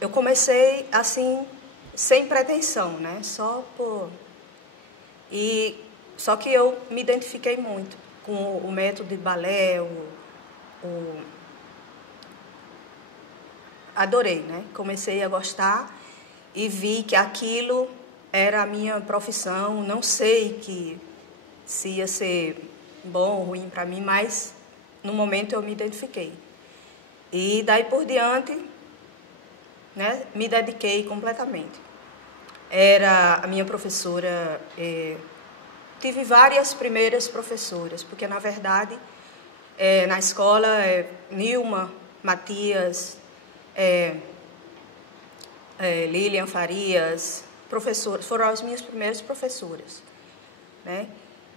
eu comecei assim, sem pretensão, né? Só que eu me identifiquei muito com o método de balé, adorei, né? Comecei a gostar e vi que aquilo era a minha profissão. Não sei se ia ser bom ou ruim para mim, mas no momento eu me identifiquei. E daí por diante, né, me dediquei completamente. Era a minha professora, tive várias primeiras professoras, porque na verdade na escola Nilma, Matias, Lilian Farias, professoras, foram as minhas primeiras professoras, né?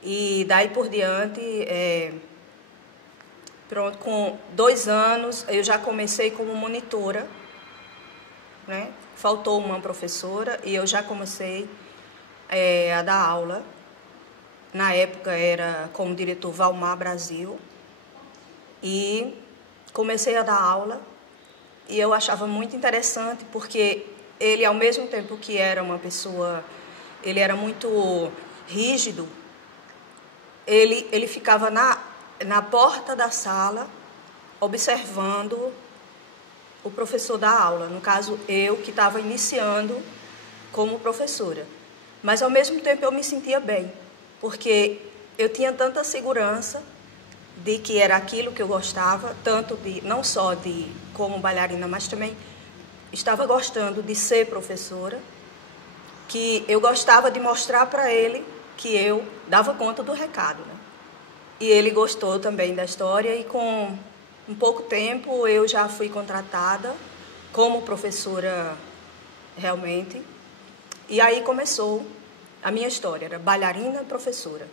E daí por diante, pronto, com 2 anos eu já comecei como monitora, né? Faltou uma professora e eu já comecei a dar aula. Na época era com o diretor Valmar Brasil e comecei a dar aula e eu achava muito interessante porque ele, ao mesmo tempo que era uma pessoa, ele era muito rígido, ele ficava na porta da sala observando o professor dar aula, no caso eu que estava iniciando como professora. Mas ao mesmo tempo eu me sentia bem, porque eu tinha tanta segurança de que era aquilo que eu gostava, tanto não só de como bailarina, mas também estava gostando de ser professora, que eu gostava de mostrar para ele que eu dava conta do recado, né? E ele gostou também da história e com um pouco tempo eu já fui contratada como professora realmente. E aí começou a minha história, era bailarina professora.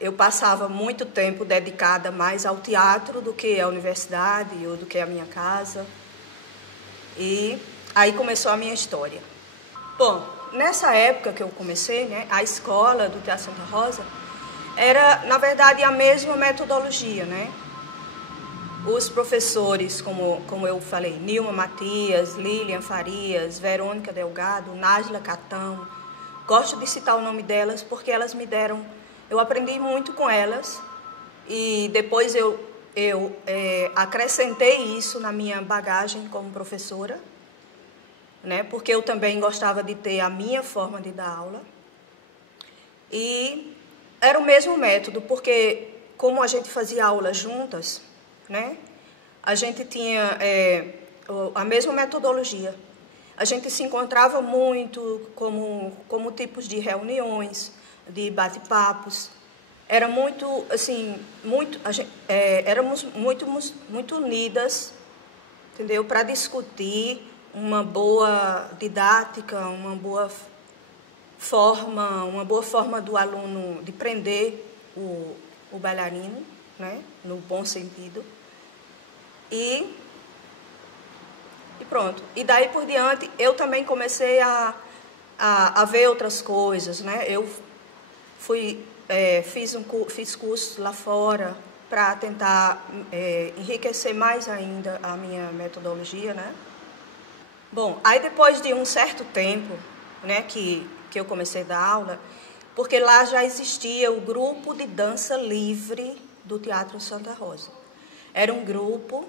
Eu passava muito tempo dedicada mais ao teatro do que à universidade ou do que à minha casa. E aí começou a minha história. Bom, nessa época que eu comecei, né, a escola do Teatro Santa Rosa era, na verdade, a mesma metodologia, né? Os professores, como eu falei, Nilma Matias, Lilian Farias, Verônica Delgado, Nájila Catão. Gosto de citar o nome delas porque elas me deram... Eu aprendi muito com elas e depois eu acrescentei isso na minha bagagem como professora, né? Porque eu também gostava de ter a minha forma de dar aula. E era o mesmo método, porque como a gente fazia aula juntas, né? A gente tinha a mesma metodologia. A gente se encontrava muito como tipos de reuniões, de bate-papos. Era muito, assim, éramos muito unidas, entendeu? Para discutir uma boa didática, uma boa forma do aluno de prender o bailarino, né? No bom sentido. E pronto. E daí por diante, eu também comecei a ver outras coisas, né? Eu fiz cursos lá fora para tentar enriquecer mais ainda a minha metodologia, né? Bom, aí depois de um certo tempo, né, que eu comecei a dar aula, porque lá já existia o grupo de dança livre do Teatro Santa Rosa. Era um grupo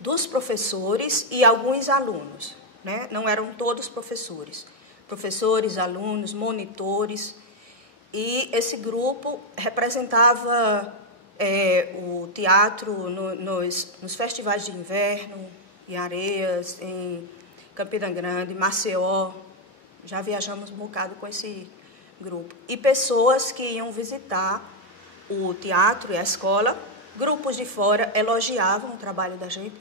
dos professores e alguns alunos, né? Não eram todos professores. Professores, alunos, monitores. E esse grupo representava o teatro nos festivais de inverno, em Areias, em Campina Grande, Maceió. Já viajamos um bocado com esse grupo. E pessoas que iam visitar o teatro e a escola, grupos de fora elogiavam o trabalho da gente,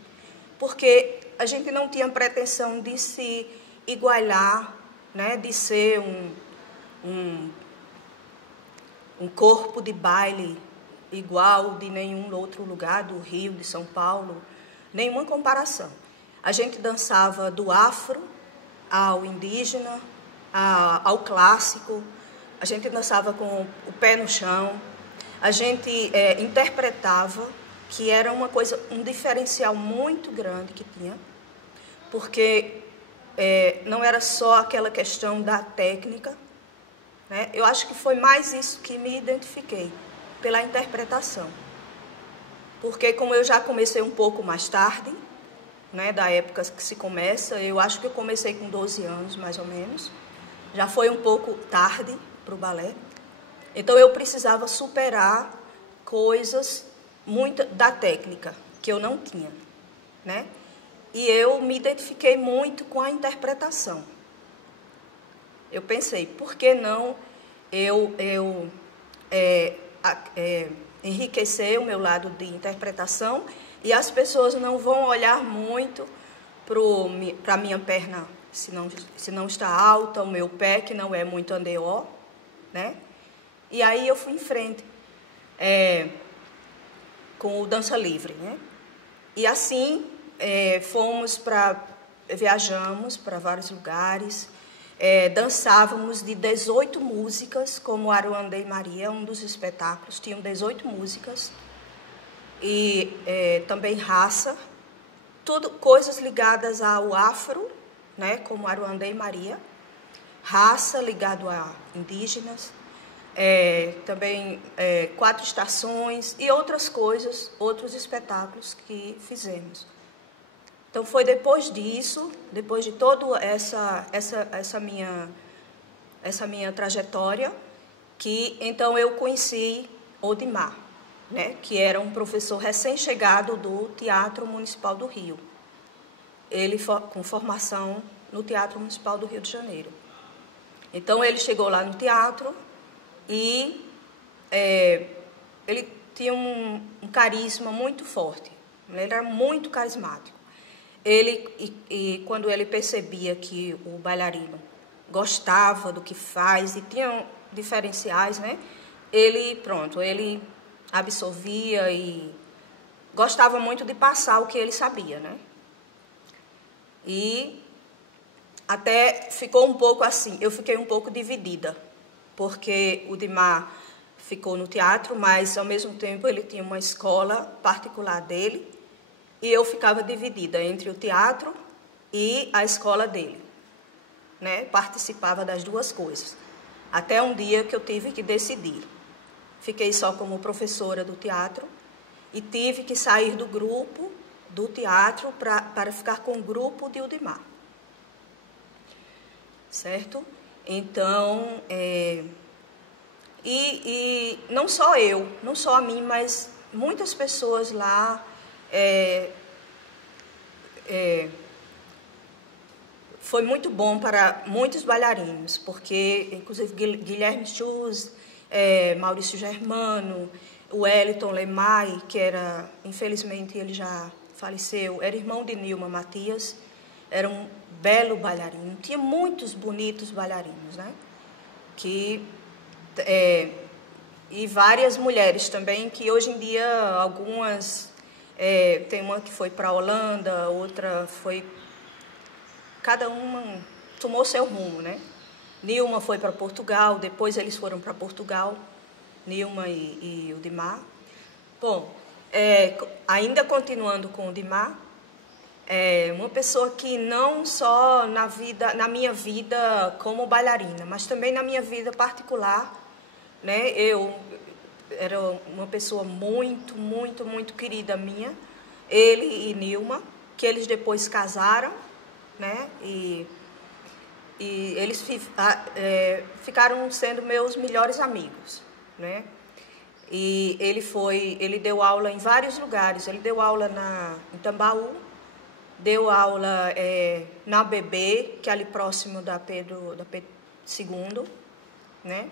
porque a gente não tinha pretensão de se igualar, né, de ser um corpo de baile igual de nenhum outro lugar, do Rio, de São Paulo, nenhuma comparação. A gente dançava do afro ao indígena, ao clássico, a gente dançava com o pé no chão, a gente interpretava, que era uma coisa, um diferencial muito grande que tinha, porque não era só aquela questão da técnica, né? Eu acho que foi mais isso que me identifiquei, pela interpretação. Porque como eu já comecei um pouco mais tarde, né, da época que se começa, eu acho que eu comecei com 12 anos, mais ou menos, já foi um pouco tarde para o balé. Então eu precisava superar coisas muito da técnica que eu não tinha, né? E eu me identifiquei muito com a interpretação. Eu pensei, por que não eu enriquecer o meu lado de interpretação e as pessoas não vão olhar muito para a minha perna, se não está alta, o meu pé, que não é muito andeó, né? E aí eu fui em frente com o dança livre, né? E assim viajamos para vários lugares, dançávamos de 18 músicas, como Aruandê e Maria, um dos espetáculos, tinham 18 músicas, e também raça, tudo coisas ligadas ao afro, né, como Aruandê e Maria, raça ligado a indígenas, também 4 estações e outras coisas, outros espetáculos que fizemos. Então foi depois disso, depois de toda essa minha trajetória, que então eu conheci Odimar, né, que era um professor recém-chegado do Teatro Municipal do Rio. Ele com formação no Teatro Municipal do Rio de Janeiro. Então ele chegou lá no teatro e ele tinha um carisma muito forte. Ele era muito carismático. Quando ele percebia que o bailarino gostava do que faz e tinha diferenciais, né? Ele absorvia e gostava muito de passar o que ele sabia, né? E até ficou um pouco assim, eu fiquei um pouco dividida, porque o Dimar ficou no teatro, mas ao mesmo tempo ele tinha uma escola particular dele, e eu ficava dividida entre o teatro e a escola dele, né? Participava das duas coisas. Até um dia que eu tive que decidir. Fiquei só como professora do teatro e tive que sair do grupo do teatro para ficar com o grupo de Udimar. Certo? Então, e não só eu, não só a mim, mas muitas pessoas lá foi muito bom para muitos bailarinos, porque inclusive Guilherme Schulz, Maurício Germano, o Wellington Lemay, que era, infelizmente ele já faleceu, era irmão de Nilma Matias, era um belo bailarino, tinha muitos bonitos bailarinos, né? E várias mulheres também, que hoje em dia algumas, tem uma que foi para a Holanda, outra foi, cada uma tomou seu rumo, né? Nilma foi para Portugal, depois eles foram para Portugal, Nilma e o Dimar. Bom, ainda continuando com o Dimar, uma pessoa que não só na minha vida como bailarina, mas também na minha vida particular, né? Eu era uma pessoa muito, muito, muito querida minha, ele e Nilma, que eles depois casaram, né? E eles ficaram sendo meus melhores amigos, né? E ele deu aula em vários lugares. Ele deu aula em Tambaú, deu aula na BB, que é ali próximo da Pedro II, né?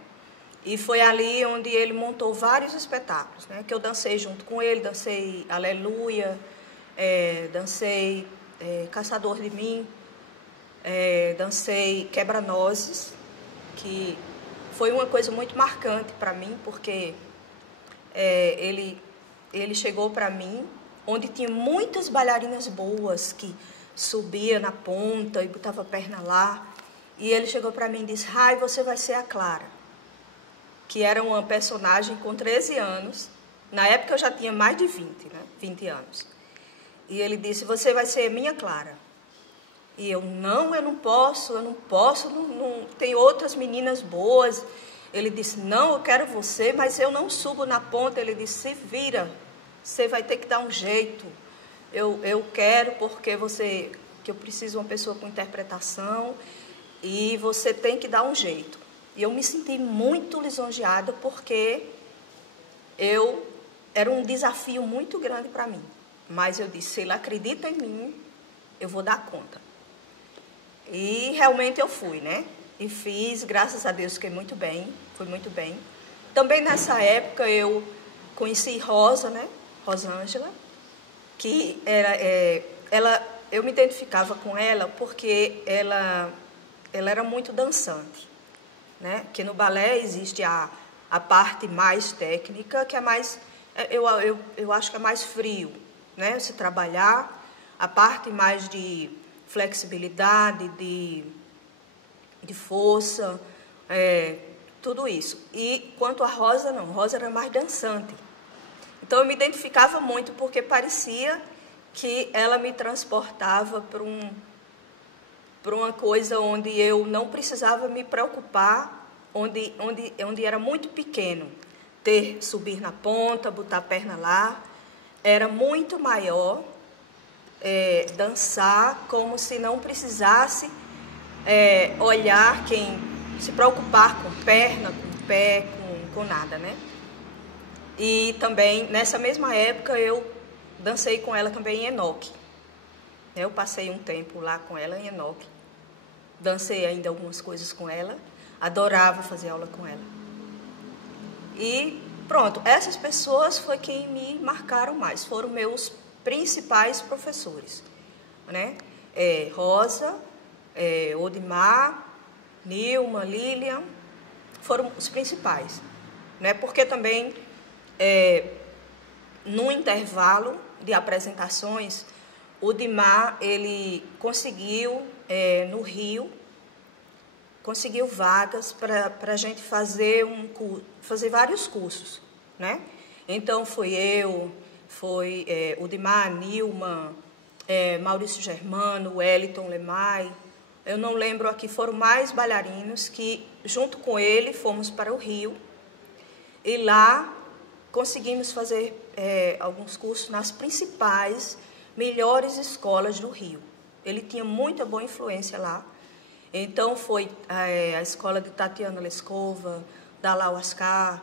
E foi ali onde ele montou vários espetáculos, né? Que eu dancei junto com ele, dancei Aleluia, dancei Caçador de Mim, dancei Quebra-Nozes, que foi uma coisa muito marcante para mim, porque ele chegou para mim, onde tinha muitas bailarinas boas, que subia na ponta e botava a perna lá, e ele chegou para mim e disse: "Rai, você vai ser a Clara", que era uma personagem com 13 anos, na época eu já tinha mais de 20, né? 20 anos, e ele disse: "Você vai ser minha Clara". E eu não posso, tem outras meninas boas. Ele disse, não, eu quero você, mas eu não subo na ponta. Ele disse, se vira, você vai ter que dar um jeito. Eu quero porque que eu preciso de uma pessoa com interpretação e você tem que dar um jeito. E eu me senti muito lisonjeada porque era um desafio muito grande para mim. Mas eu disse, se ele acredita em mim, eu vou dar conta. E realmente eu fui, né? E fiz, graças a Deus, fiquei muito bem, fui muito bem. Também nessa época eu conheci Rosa, né? Rosângela, que eu me identificava com ela porque ela era muito dançante, né? Que no balé existe a parte mais técnica, que é mais, eu acho que é mais frio, né? Se trabalhar, a parte mais de flexibilidade, de força, tudo isso. E quanto a Rosa, não, Rosa era mais dançante. Então eu me identificava muito porque parecia que ela me transportava para uma coisa onde eu não precisava me preocupar, onde era muito pequeno. Subir na ponta, botar a perna lá, era muito maior dançar como se não precisasse olhar se preocupar com perna, com pé, com nada, né? E também, nessa mesma época, eu dancei com ela também em Enoque. Eu passei um tempo lá com ela em Enoque. Dancei ainda algumas coisas com ela. Adorava fazer aula com ela. E pronto, essas pessoas foi quem me marcaram mais. Foram meus principais professores, né? Rosa, Odimar, Nilma, Lilian, foram os principais, né? Porque também, no intervalo de apresentações, o Odimar, ele conseguiu, no Rio, conseguiu vagas para a gente fazer vários cursos, né? Então, foi Odimar, Nilma, Maurício Germano, Wellington Lemay. Eu não lembro aqui, foram mais bailarinos que, junto com ele, fomos para o Rio. E lá conseguimos fazer alguns cursos nas principais, melhores escolas do Rio. Ele tinha muita boa influência lá. Então, foi a escola de Tatiana Lescova, da Lau Ascar,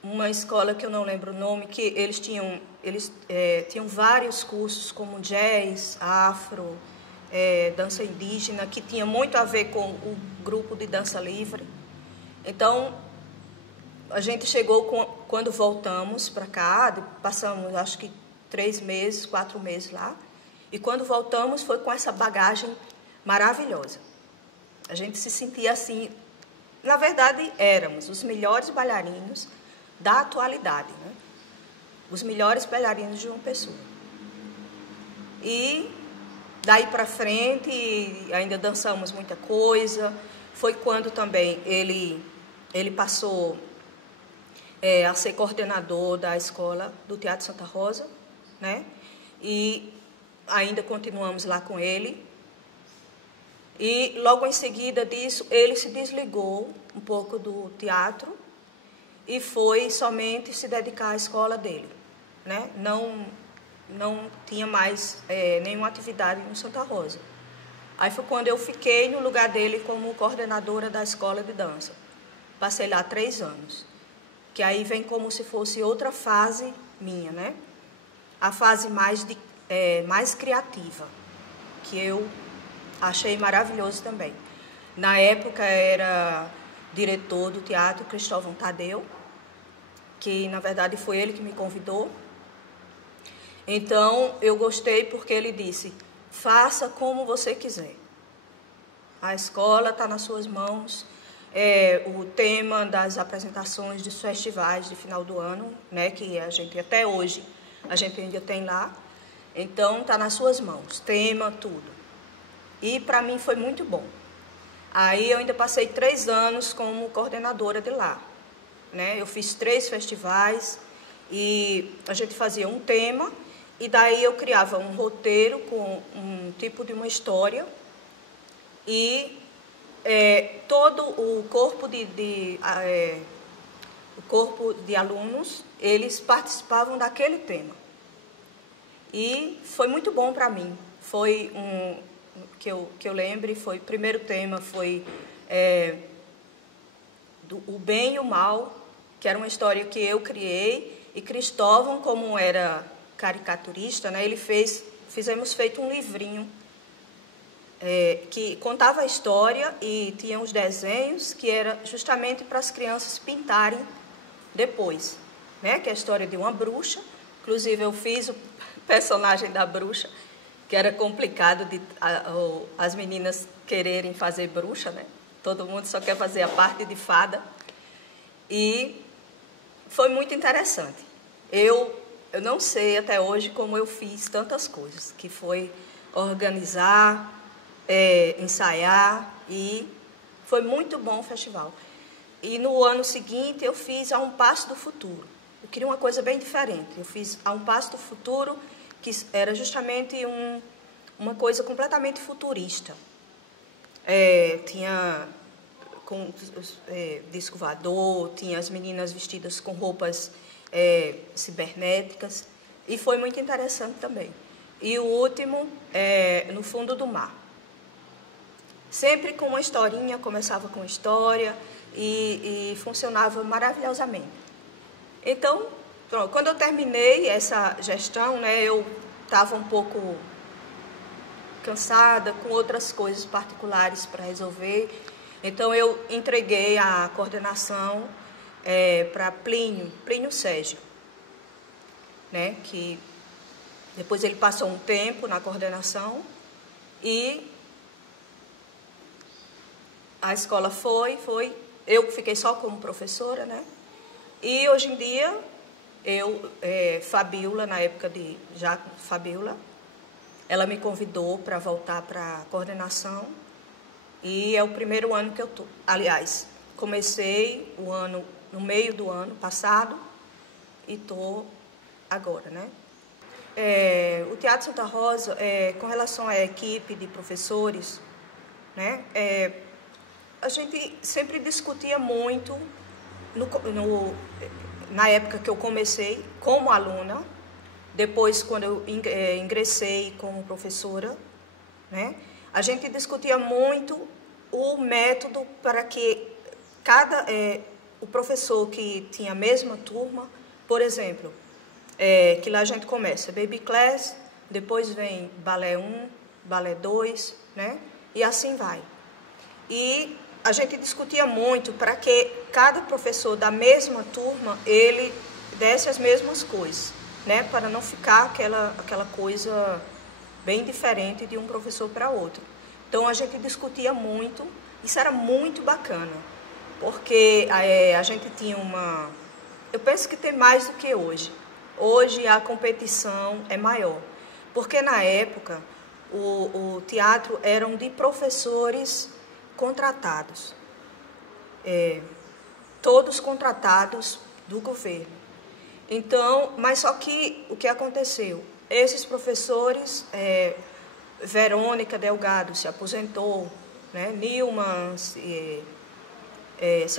uma escola que eu não lembro o nome, que eles tinham vários cursos, como jazz, afro, dança indígena, que tinha muito a ver com o grupo de dança livre. Então, a gente chegou, quando voltamos para cá, passamos acho que 3 meses, 4 meses lá, e quando voltamos foi com essa bagagem maravilhosa. A gente se sentia assim, na verdade éramos os melhores bailarinos da atualidade, né? Os melhores bailarinos de uma pessoa. E daí para frente ainda dançamos muita coisa. Foi quando também ele passou a ser coordenador da escola do Teatro Santa Rosa, né? E ainda continuamos lá com ele. E logo em seguida disso, ele se desligou um pouco do teatro e foi somente se dedicar à escola dele, né? Não tinha mais nenhuma atividade no Santa Rosa. Aí foi quando eu fiquei no lugar dele como coordenadora da escola de dança. Passei lá 3 anos, que aí vem como se fosse outra fase minha, né? A fase mais criativa, que eu achei maravilhoso também. Na época era diretor do teatro Cristóvão Tadeu, que na verdade foi ele que me convidou. Então eu gostei porque ele disse, faça como você quiser. A escola está nas suas mãos. O tema das apresentações dos festivais de final do ano, né, que a gente até hoje a gente ainda tem lá. Então está nas suas mãos, tema, tudo. E para mim foi muito bom. Aí eu ainda passei 3 anos como coordenadora de lá, né? Eu fiz 3 festivais e a gente fazia um tema E daí eu criava um roteiro com um tipo de uma história e todo o corpo o corpo de alunos, eles participavam daquele tema. E foi muito bom para mim. Foi que eu lembre, o primeiro tema foi o bem e o mal, que era uma história que eu criei, e Cristóvão, como era caricaturista, né, fizemos feito um livrinho que contava a história e tinha os desenhos que era justamente para as crianças pintarem depois, né, que é a história de uma bruxa. Inclusive eu fiz o personagem da bruxa, que era complicado de as meninas quererem fazer bruxa, né? Todo mundo só quer fazer a parte de fada. E foi muito interessante. Eu não sei até hoje como eu fiz tantas coisas, que foi organizar, ensaiar, e foi muito bom o festival. E no ano seguinte eu fiz A Um Passo do Futuro. Eu queria uma coisa bem diferente. Eu fiz A Um Passo do Futuro, que era justamente uma coisa completamente futurista. Tinha disco voador, tinha as meninas vestidas com roupas cibernéticas, e foi muito interessante também. E o último, No Fundo do Mar. Sempre com uma historinha, começava com história e funcionava maravilhosamente. Então, pronto, quando eu terminei essa gestão, né, eu estava um pouco cansada, com outras coisas particulares para resolver. Então, eu entreguei a coordenação para Plínio Sérgio, né, que depois ele passou um tempo na coordenação e a escola eu fiquei só como professora, né? E hoje em dia, Fabiola, na época já Fabiola, ela me convidou para voltar para a coordenação, e é o primeiro ano que eu estou. Aliás, comecei o ano no meio do ano passado e estou agora, né? O Teatro Santa Rosa, com relação à equipe de professores, né? A gente sempre discutia muito na época que eu comecei como aluna, depois quando eu ingressei como professora, né? A gente discutia muito o método para que o professor que tinha a mesma turma, por exemplo, que lá a gente começa Baby Class, depois vem Balé 1, Balé 2, né? E assim vai. E a gente discutia muito para que cada professor da mesma turma, ele desse as mesmas coisas, né? Para não ficar aquela coisa bem diferente de um professor para outro. Então, a gente discutia muito, isso era muito bacana, porque a gente tinha eu penso que tem mais do que hoje. Hoje a competição é maior, porque na época o teatro eram de professores contratados, todos contratados do governo. Então, mas só que o que aconteceu? Esses professores, Verônica Delgado se aposentou, né? Nilma se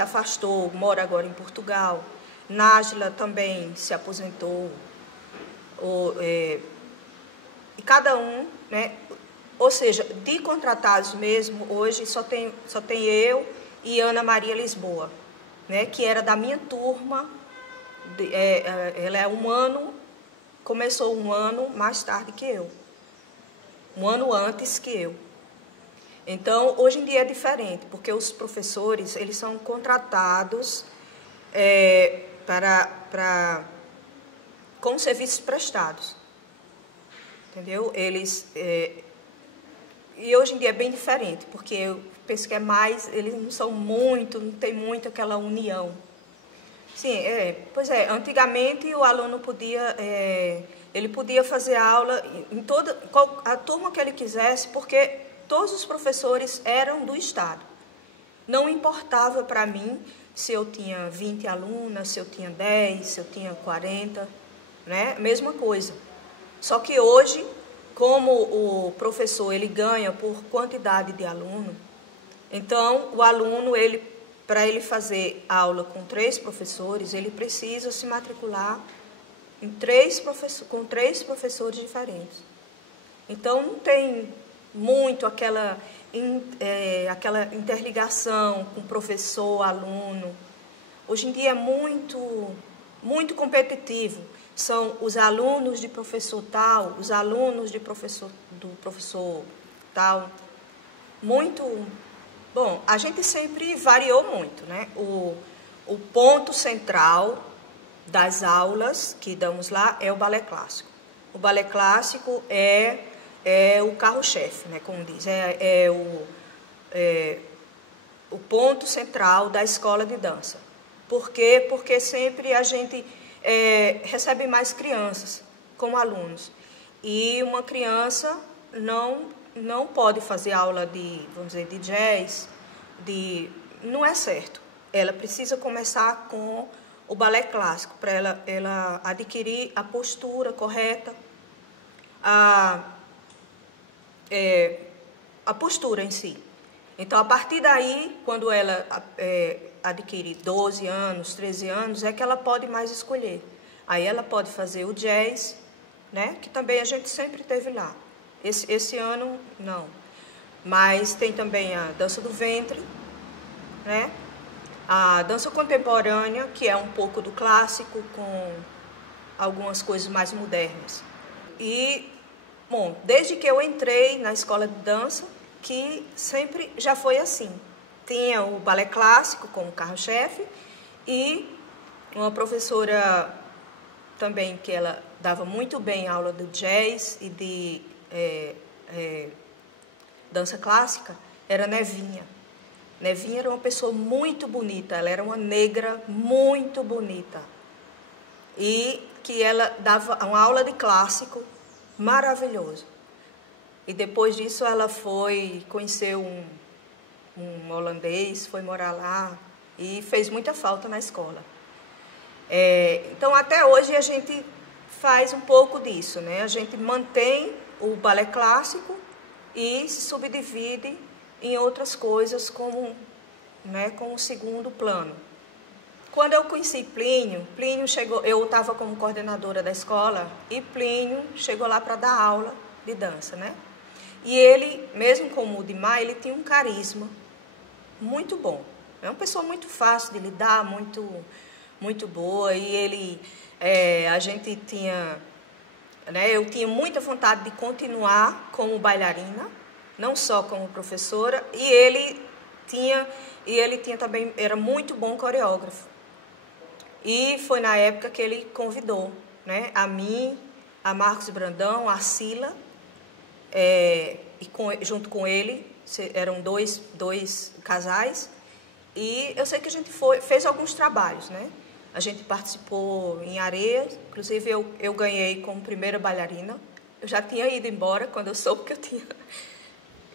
afastou, mora agora em Portugal. Nájila também se aposentou. E cada um, né? Ou seja, de contratados mesmo, hoje só tem eu e Ana Maria Lisboa, né? Que era da minha turma. Ela começou um ano mais tarde que eu, um ano antes que eu. Então, hoje em dia é diferente, porque os professores, eles são contratados com serviços prestados, entendeu? E hoje em dia é bem diferente, porque eu penso que eles não tem muito aquela união. Sim, pois é, antigamente o aluno ele podia fazer aula em a turma que ele quisesse, porque todos os professores eram do Estado. Não importava para mim se eu tinha 20 alunas, se eu tinha 10, se eu tinha 40, né? Mesma coisa. Só que hoje, como o professor ele ganha por quantidade de aluno, então o aluno, para ele fazer aula com 3 professores, ele precisa se matricular com 3 professores diferentes. Então não tem muito aquela interligação com professor, aluno. Hoje em dia é muito competitivo. São os alunos de professor tal, os alunos do professor tal. Muito bom. A gente sempre variou muito, né? O ponto central das aulas que damos lá é o balé clássico. O balé clássico é o carro-chefe, né? Como diz, o ponto central da escola de dança. Por quê? Porque sempre a gente recebe mais crianças como alunos. E uma criança não pode fazer aula vamos dizer, de jazz, não é certo. Ela precisa começar com o balé clássico, para ela adquirir a postura correta, a postura em si. Então, a partir daí, quando ela adquire 12 anos, 13 anos, é que ela pode mais escolher. Aí ela pode fazer o jazz, né? Que também a gente sempre teve lá. Esse ano, não. Mas tem também a dança do ventre, né? A dança contemporânea, que é um pouco do clássico, com algumas coisas mais modernas. E, bom, desde que eu entrei na escola de dança, que sempre já foi assim. Tinha o balé clássico como carro-chefe e uma professora também que ela dava muito bem aula de jazz e de dança clássica, era Nevinha. Nevinha era uma pessoa muito bonita, ela era uma negra muito bonita. E que ela dava uma aula de clássico maravilhoso. E depois disso ela foi conhecer um holandês, foi morar lá e fez muita falta na escola. Então até hoje a gente faz um pouco disso, né? A gente mantém o balé clássico e se subdivide em outras coisas como o segundo plano. Quando eu conheci Plínio chegou, eu estava como coordenadora da escola e Plínio chegou lá para dar aula de dança, né? E ele, mesmo como o Dimar, ele tinha um carisma muito bom. É uma pessoa muito fácil de lidar, muito boa. E ele, a gente tinha, né? Eu tinha muita vontade de continuar como bailarina, não só como professora. E ele tinha também, era muito bom coreógrafo. E foi na época que ele convidou, né? A mim, a Marcos Brandão, a Sila. Junto com ele, eram dois casais, e eu sei que a gente fez alguns trabalhos, né? A gente participou em Areias, inclusive eu ganhei como primeira bailarina. Eu já tinha ido embora quando eu soube que eu tinha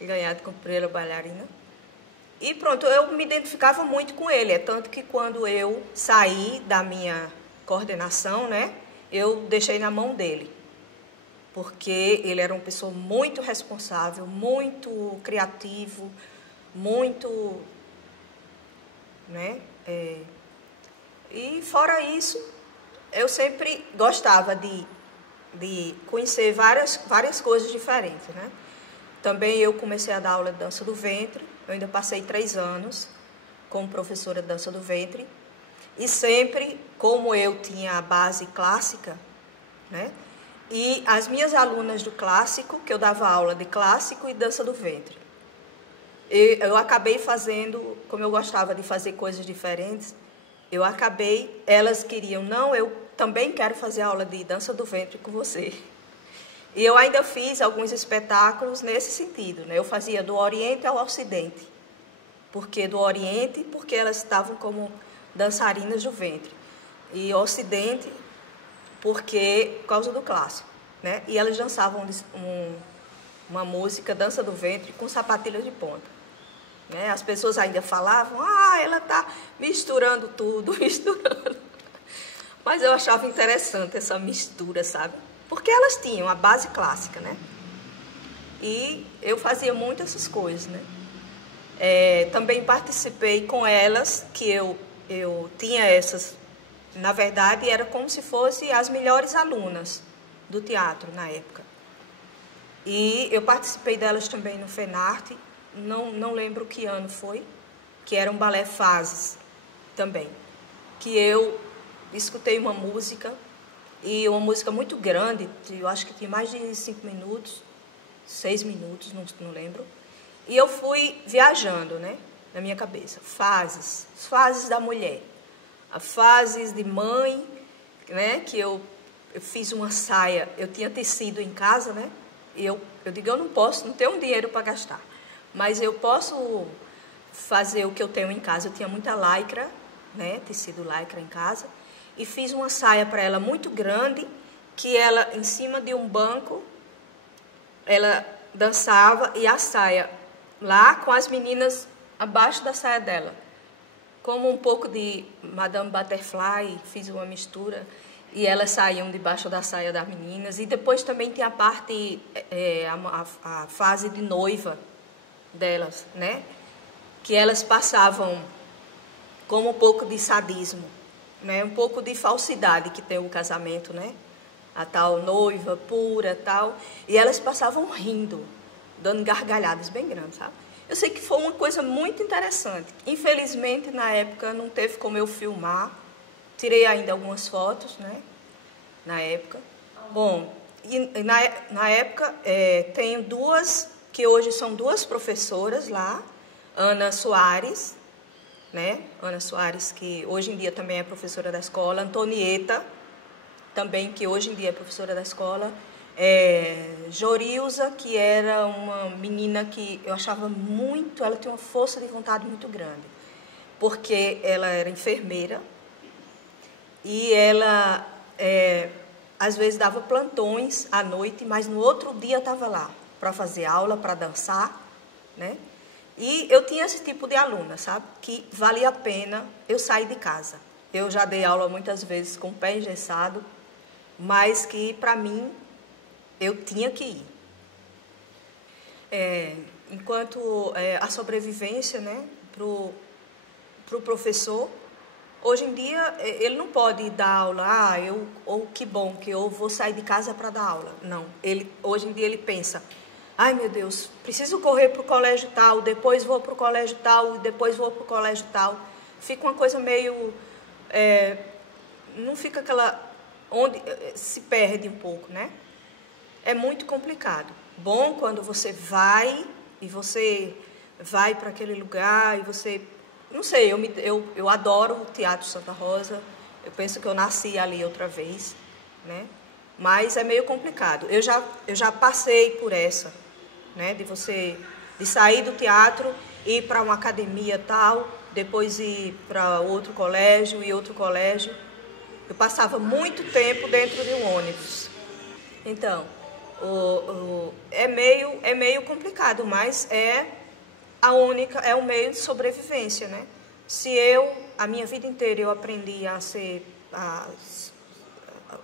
ganhado como primeira bailarina. E pronto, eu me identificava muito com ele, tanto que quando eu saí da minha coordenação, né, eu deixei na mão dele. Porque ele era uma pessoa muito responsável, muito criativo, muito, né? E fora isso, eu sempre gostava de conhecer várias coisas diferentes, né? Também eu comecei a dar aula de dança do ventre, eu ainda passei 3 anos como professora de dança do ventre. E sempre, como eu tinha a base clássica, né? E as minhas alunas do clássico, que eu dava aula de clássico e dança do ventre. Eu acabei fazendo, como eu gostava de fazer coisas diferentes, elas queriam, não, eu também quero fazer aula de dança do ventre com você. E eu ainda fiz alguns espetáculos nesse sentido, né? Eu fazia do Oriente ao Ocidente. Do Oriente, porque elas estavam como dançarinas do ventre. E Ocidente, por causa do clássico, né? E elas dançavam uma música, Dança do Ventre, com sapatilhas de ponta. Né? As pessoas ainda falavam, ela está misturando tudo, misturando. Mas eu achava interessante essa mistura, sabe? porque elas tinham a base clássica, né? E eu fazia muito essas coisas, né? Também participei com elas, que eu tinha essas, na verdade, era como se fossem as melhores alunas do teatro na época. E eu participei delas também no FENARTE, não lembro que ano foi, que era um balé Fases também, que eu escutei uma música, e uma música muito grande, eu acho que tinha mais de 5 minutos, 6 minutos, não lembro. E eu fui viajando, né, na minha cabeça. Fases da mulher. A fases de mãe, né, que eu fiz uma saia, eu tinha tecido em casa, né, e eu digo, eu não tenho dinheiro para gastar, mas eu posso fazer o que eu tenho em casa. Eu tinha muita lycra, né, tecido lycra em casa, e fiz uma saia para ela muito grande, que ela, em cima de um banco, ela dançava, e a saia lá com as meninas abaixo da saia dela, como um pouco de Madame Butterfly, fiz uma mistura, e elas saíam debaixo da saia das meninas. E depois também tem a parte, a fase de noiva delas, né, que elas passavam como um pouco de sadismo, né, um pouco de falsidade que tem o casamento, né, a tal noiva pura, tal, e elas passavam rindo, dando gargalhadas bem grandes, sabe? Eu sei que foi uma coisa muito interessante. Infelizmente, na época, não teve como eu filmar. Tirei ainda algumas fotos, né, na época. Bom, e na época, tenho duas, que hoje são duas professoras lá, Ana Soares, né, Ana Soares, que hoje em dia também é professora da escola, Antonieta, também, que hoje em dia é professora da escola, Jorilza, que era uma menina que eu achava muito, ela tinha uma força de vontade muito grande, porque ela era enfermeira e ela, às vezes, dava plantões à noite, mas no outro dia estava lá para fazer aula, para dançar, né? E eu tinha esse tipo de aluna, sabe? Que valia a pena eu sair de casa. Eu já dei aula muitas vezes com o pé engessado, mas que, para mim, eu tinha que ir. Enquanto a sobrevivência, né, pro professor, hoje em dia, ele não pode dar aula, que bom que eu vou sair de casa para dar aula. Não, hoje em dia ele pensa, ai meu Deus, preciso correr para o colégio tal, depois vou para o colégio tal, depois vou para o colégio tal. Fica uma coisa meio, não fica aquela, onde se perde um pouco, né? É muito complicado. Bom quando você vai, e você vai para aquele lugar, e você, não sei, eu adoro o Teatro Santa Rosa, eu penso que eu nasci ali outra vez, né? Mas é meio complicado. Eu já passei por essa, né? De sair do teatro, ir para uma academia tal, depois ir para outro colégio e outro colégio. Eu passava muito tempo dentro de um ônibus. Então, é meio complicado, mas é o meio de sobrevivência, né? Se a minha vida inteira eu aprendi a ser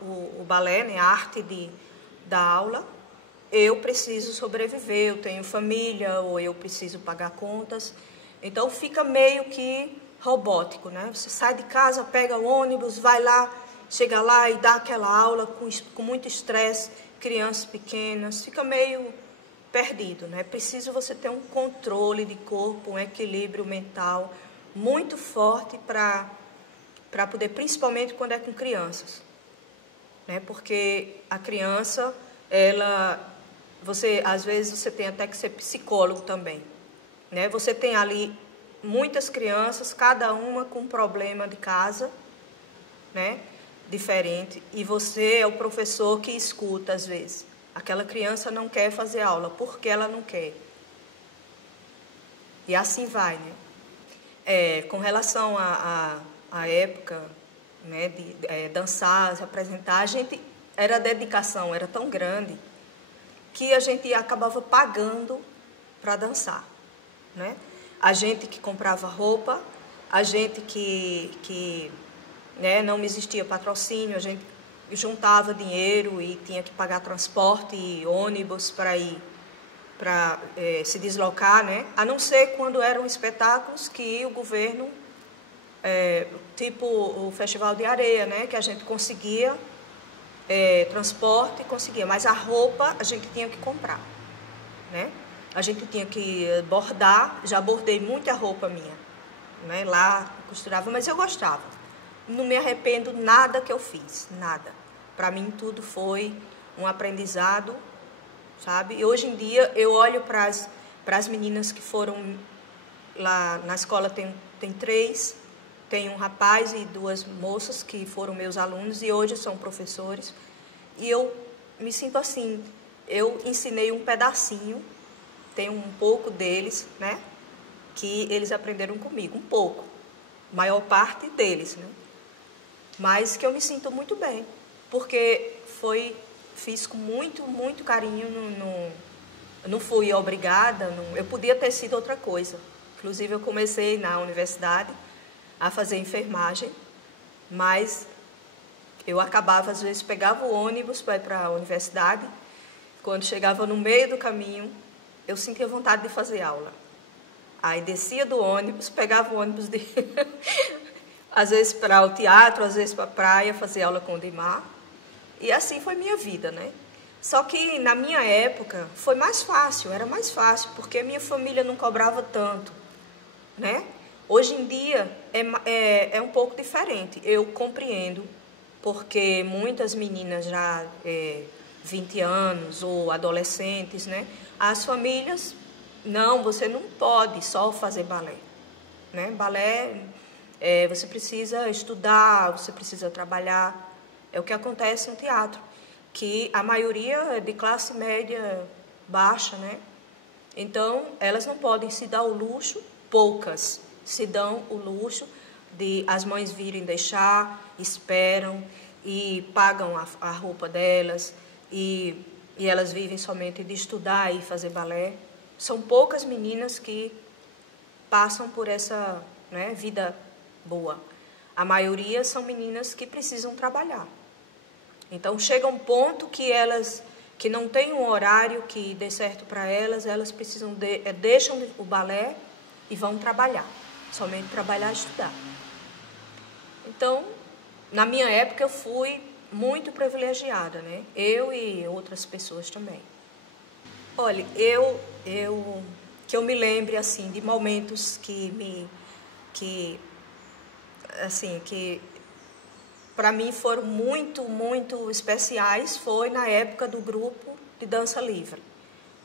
o balé, né, a arte da aula, eu preciso sobreviver, eu tenho família, ou eu preciso pagar contas, então fica meio que robótico, né? Você sai de casa, pega o ônibus, vai lá, chega lá e dá aquela aula com muito estresse, crianças pequenas, fica meio perdido, né? Preciso você ter um controle de corpo, um equilíbrio mental muito forte para poder, principalmente quando é com crianças, né? Porque a criança, às vezes você tem até que ser psicólogo também, né? Você tem ali muitas crianças, cada uma com um problema de casa, né, diferente, e você é o professor que escuta às vezes. Aquela criança não quer fazer aula, porque ela não quer. E assim vai, né? Com relação à época, né, de dançar, se apresentar, a dedicação era tão grande que a gente acabava pagando para dançar, né? A gente que comprava roupa, a gente que né, não existia patrocínio, juntava dinheiro e tinha que pagar transporte e ônibus para ir, para se deslocar, né? A não ser quando eram espetáculos que o governo, tipo o Festival de Areia, né? Que a gente conseguia transporte, conseguia, mas a roupa a gente tinha que comprar, né? A gente tinha que bordar, já bordei muita roupa minha, né? Lá costurava, mas eu gostava. Não me arrependo nada que eu fiz, nada. Para mim tudo foi um aprendizado, sabe? E hoje em dia eu olho para as meninas que foram lá na escola, tem 3, tem um rapaz e 2 moças que foram meus alunos e hoje são professores. E eu me sinto assim, eu ensinei um pedacinho, tem um pouco deles, né? Que eles aprenderam comigo, um pouco, maior parte deles, né? Mas que eu me sinto muito bem, porque fiz com muito, muito carinho, não fui obrigada, eu podia ter sido outra coisa. Inclusive eu comecei na universidade a fazer enfermagem, mas eu acabava, às vezes, pegava o ônibus para ir para a universidade, quando chegava no meio do caminho, eu sentia vontade de fazer aula. Aí descia do ônibus, pegava o ônibus às vezes para o teatro, às vezes para a praia, fazer aula com o Dimar. E assim foi minha vida, né? Só que na minha época foi mais fácil, era mais fácil, porque minha família não cobrava tanto, né? Hoje em dia é um pouco diferente, eu compreendo, porque muitas meninas já 20 anos ou adolescentes, né? As famílias, não, você não pode só fazer balé, né? Balé, você precisa estudar, você precisa trabalhar. É o que acontece no teatro, que a maioria é de classe média baixa, né? Então, elas não podem se dar o luxo, poucas se dão o luxo de as mães virem deixar, esperam e pagam a roupa delas e elas vivem somente de estudar e fazer balé. São poucas meninas que passam por essa, né, vida boa. A maioria são meninas que precisam trabalhar. Então, chega um ponto que elas, que não tem um horário que dê certo para elas, elas precisam deixam o balé e vão trabalhar. Somente trabalhar e estudar. Então, na minha época, eu fui muito privilegiada, né? Eu e outras pessoas também. Olha, que eu me lembre, assim, de momentos que para mim foram muito, muito especiais, foi na época do grupo de dança livre,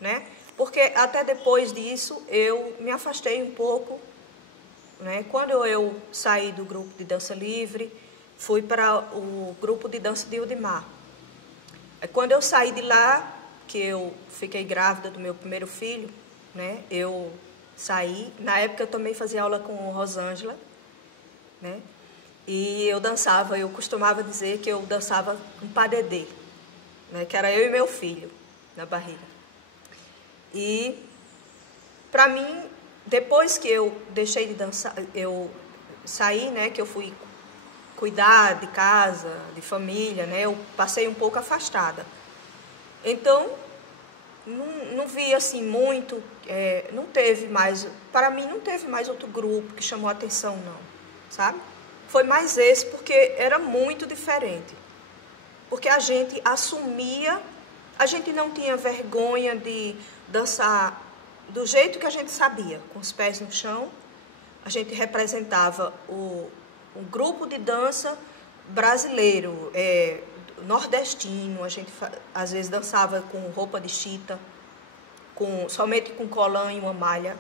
né? Porque até depois disso eu me afastei um pouco, né? Quando eu saí do grupo de dança livre, fui para o grupo de dança de Udimar. Quando eu saí de lá, que eu fiquei grávida do meu primeiro filho, né? Eu saí, na época eu também fazia aula com Rosângela, né? E eu dançava, eu costumava dizer que eu dançava um padedê, né? Que era eu e meu filho na barriga. E para mim, depois que eu deixei de dançar, eu saí, né? Que eu fui cuidar de casa, de família, né? Eu passei um pouco afastada. Então, não vi assim muito, não teve mais, para mim não teve mais outro grupo que chamou a atenção, não, sabe? Foi mais esse, porque era muito diferente. Porque a gente assumia, a gente não tinha vergonha de dançar do jeito que a gente sabia, com os pés no chão. A gente representava um grupo de dança brasileiro, nordestino. A gente às vezes dançava com roupa de chita, somente com colã e uma malha.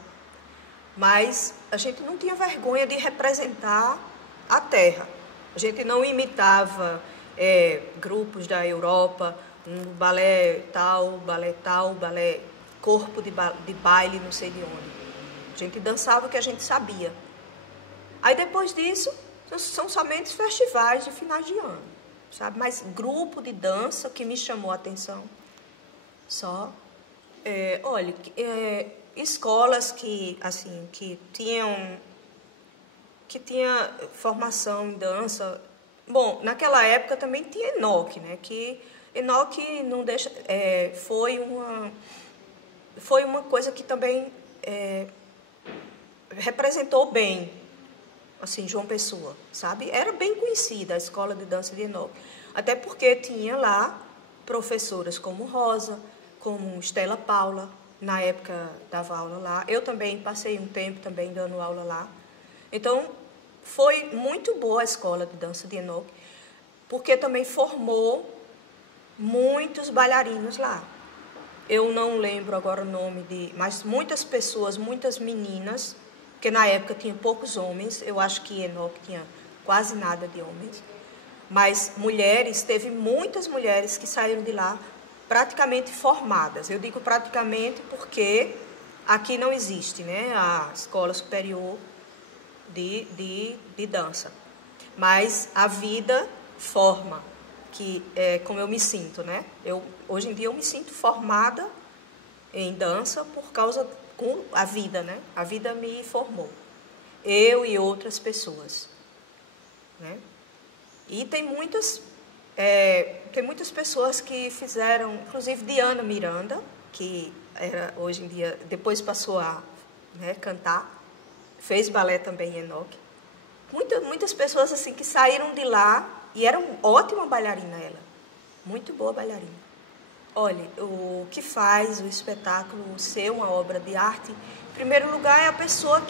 Mas a gente não tinha vergonha de representar a terra. A gente não imitava grupos da Europa, balé tal, balé corpo de baile, não sei de onde. A gente dançava o que a gente sabia. Aí depois disso, são somente festivais de finais de ano, sabe? Mas grupo de dança que me chamou a atenção, só. Olha, escolas que, assim, que tinha formação em dança, Bom, naquela época também tinha Enoque, né? Que Enoque não deixa, foi uma coisa que também representou bem, assim, João Pessoa, sabe? Era bem conhecida a escola de dança de Enoque, até porque tinha lá professoras como Rosa, como Estela Paula, na época dava aula lá. Eu também passei um tempo também dando aula lá. Então, foi muito boa a escola de dança de Enoque, porque também formou muitos bailarinos lá. Eu não lembro agora o nome mas muitas pessoas, muitas meninas, porque na época tinha poucos homens, eu acho que Enoque tinha quase nada de homens, mas mulheres, teve muitas mulheres que saíram de lá praticamente formadas. Eu digo praticamente porque aqui não existe, né, a escola superior de dança, mas a vida forma, que é como eu me sinto, né? Hoje em dia eu me sinto formada em dança por causa com a vida, né? A vida me formou, eu e outras pessoas, né? E tem muitas pessoas que fizeram, inclusive Diana Miranda, que era hoje em dia, depois passou a, né, cantar, fez balé também em Enoque. Muitas pessoas assim que saíram de lá e eram ótima bailarina ela, muito boa bailarina. Olha, o que faz o espetáculo ser uma obra de arte, em primeiro lugar, é a pessoa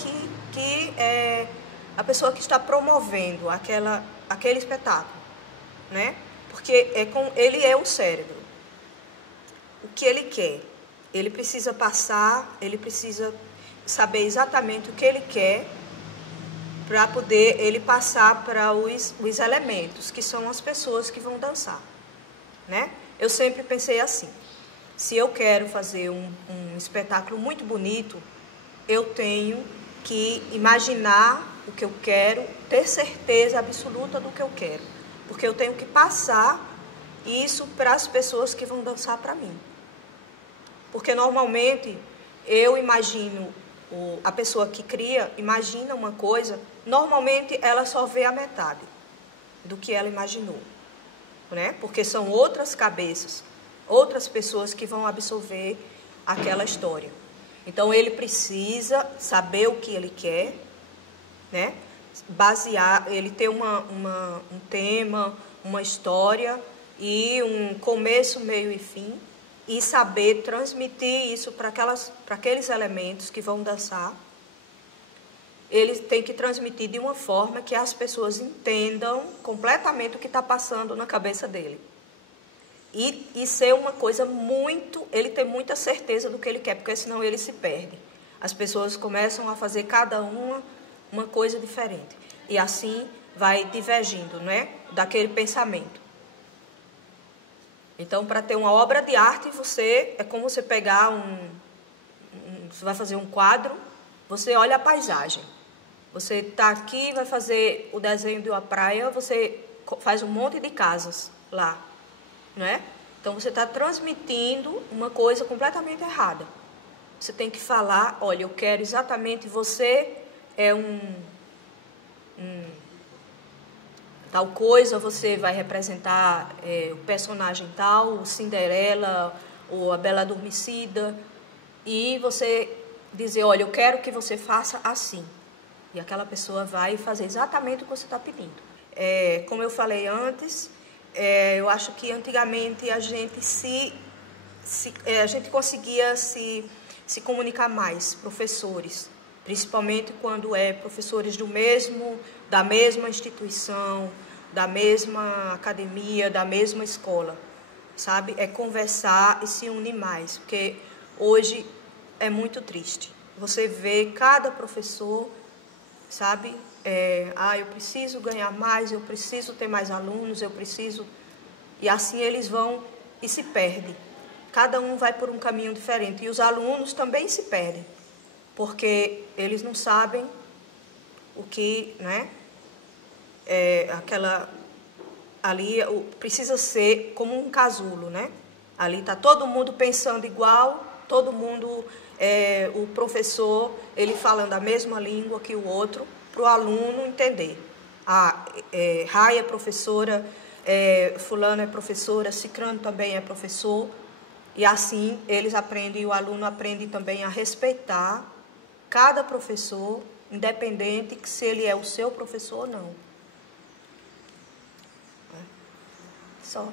que está promovendo aquele espetáculo, né? Porque ele é o cérebro. O que ele quer? Ele precisa passar, ele precisa saber exatamente o que ele quer para poder ele passar para os elementos, que são as pessoas que vão dançar, né? Eu sempre pensei assim, se eu quero fazer um espetáculo muito bonito, eu tenho que imaginar o que eu quero, ter certeza absoluta do que eu quero, porque eu tenho que passar isso para as pessoas que vão dançar para mim. Porque normalmente eu imagino, a pessoa que cria imagina uma coisa, normalmente ela só vê a metade do que ela imaginou, né? Porque são outras cabeças, outras pessoas que vão absorver aquela história. Então ele precisa saber o que ele quer, né? Basear, ele ter um tema, uma história e um começo, meio e fim, e saber transmitir isso para aqueles elementos que vão dançar. Ele tem que transmitir de uma forma que as pessoas entendam completamente o que está passando na cabeça dele. E ser uma coisa muito... Ele ter muita certeza do que ele quer, porque senão ele se perde. As pessoas começam a fazer cada uma coisa diferente. E assim vai divergindo, né, daquele pensamento. Então, para ter uma obra de arte, é como você pegar você vai fazer um quadro, você olha a paisagem. Você está aqui, vai fazer o desenho de uma praia, você faz um monte de casas lá, né? Então, você está transmitindo uma coisa completamente errada. Você tem que falar, olha, eu quero exatamente, você é tal coisa, você vai representar o personagem tal, o Cinderela, ou a Bela Adormecida, e você dizer, olha, eu quero que você faça assim. E aquela pessoa vai fazer exatamente o que você está pedindo. Como eu falei antes, eu acho que antigamente a gente a gente conseguia se comunicar mais, professores, principalmente quando professores da mesma instituição, da mesma academia, da mesma escola, sabe? É conversar e se unir mais, porque hoje é muito triste. Você vê cada professor, sabe? Eu preciso ganhar mais, eu preciso ter mais alunos, eu preciso... E assim eles vão e se perdem. Cada um vai por um caminho diferente. E os alunos também se perdem, porque eles não sabem o que, né? Ali precisa ser como um casulo, né? Ali está todo mundo pensando igual, todo mundo, o professor, ele falando a mesma língua que o outro, para o aluno entender. Rai é professora, fulano é professora, cicrano também é professor. E assim eles aprendem, e o aluno aprende também a respeitar cada professor, independente que se ele é o seu professor ou não. Só.